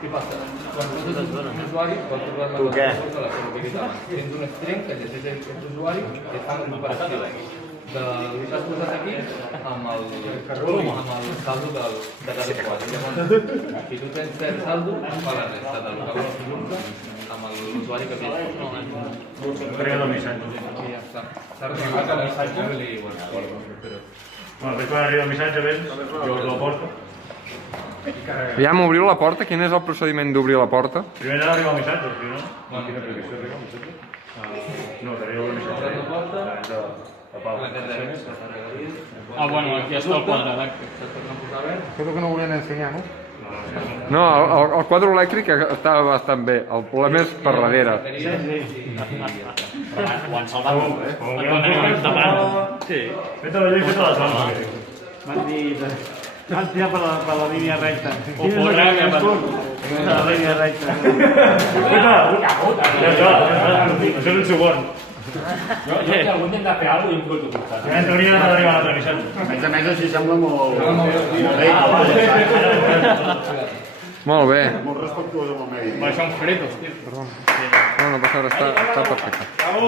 Què passa? Quan tu ets un usuari, pots trobar la cosa la probabilitat. Tens un string que llegeix aquest usuari que fa una comparació de el que has posat aquí amb el saldo de cada usuari. Llavors, si tu tens cert saldo, fa la resta del que vols junta amb l'usuari que havies posat. Arriba el missatge. I ja està. S'ha resolt el missatge? Bueno, quan arriba el missatge, ves, jo obro la porta. Ja m'obriu la porta? Quin és el procediment d'obrir la porta? Primer ha d'arribar el missatge, si no... Quina previsió arriba el missatge? No, t'arriba el missatge. Bueno, aquí està el quadre elèctric. Això que no volien ensenyar, no? No, el quadre elèctric estava bastant bé. El problema és per darrere. Ho han salvat molt, eh? Sí. Feta la llei, feta les normes. Van tirar per la línia recta. O podrà que per la línia recta. Ja està, això és un suborn. Jo que algun dia hem de fer alguna cosa i em foto costat. Ja ens hauria d'arribar l'altre missatge. A més, així sembla molt bé. Molt bé. Molt respectuós amb el medi. Són fretos, tio. No passa res, està perfecte. Bravo!